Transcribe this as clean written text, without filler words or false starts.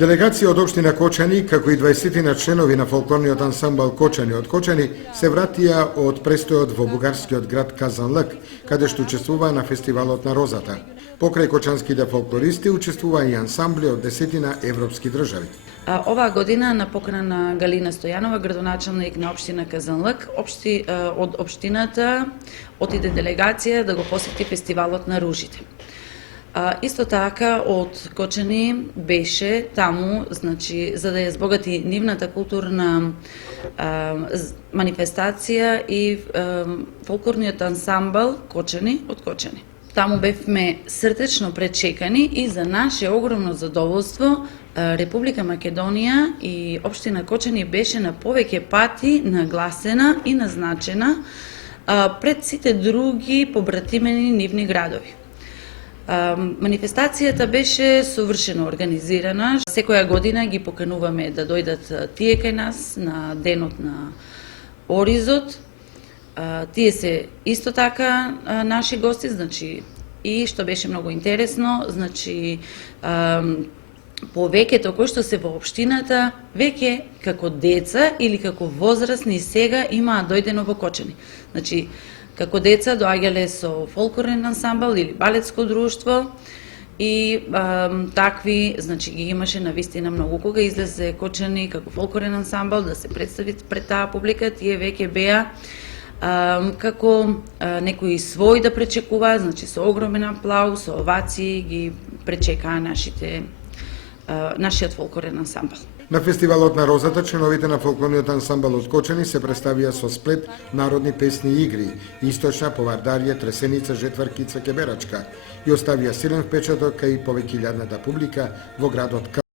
Делегација од општина Кочани, како и 20 на членови на фолклорниот ансамбл Кочани од Кочани, се вратија од престојот во бугарскиот град Казанлык, каде што учествуваа на фестивалот на розата. Покрај кочанските фолклористи учествуваа и ансамбли од 10 европски држави. Оваа година на покана Галина Стојанова, градоначалник на општина Казанлык, од општината отиде делегација да го посети фестивалот на ружите. Исто така од Кочани беше таму, значи, за да ја збогати нивната културна манифестација и фолклорниот ансамбл Кочани од Кочани. Таму бевме срдечно пречекани и за наше огромно задоволство Република Македонија и општина Кочани беше на повеќе пати нагласена и назначена пред сите други побратимени нивни градови. Манифестацијата беше совршено организирана. Секоја година ги покануваме да дојдат тие кај нас на денот на Оризот. Тие се исто така наши гости, значи, и што беше многу интересно, значи, повеќето кои што се во општината, веќе како деца или како возрастни сега имаа дојдено во Кочани. Значи, како деца доаѓале со фолклорен ансамбл или балетско друштво и такви, значи, ги имаше навистина многу. Кога излезе Кочани како фолклорен ансамбл да се представи пред таа публика, тие веќе беа како некои свој да пречекуваат, значи со огромен аплауз, со овации ги пречекаа нашиот фолклорен ансамбл. На фестивалот на розата членовите на фолклорниот ансамбл од Кочани се представија со сплет народни песни и игри, источна, повардарје, тресеница, жетваркица, кеберачка и оставија силен впечаток кај повеќе илјадната публика во градот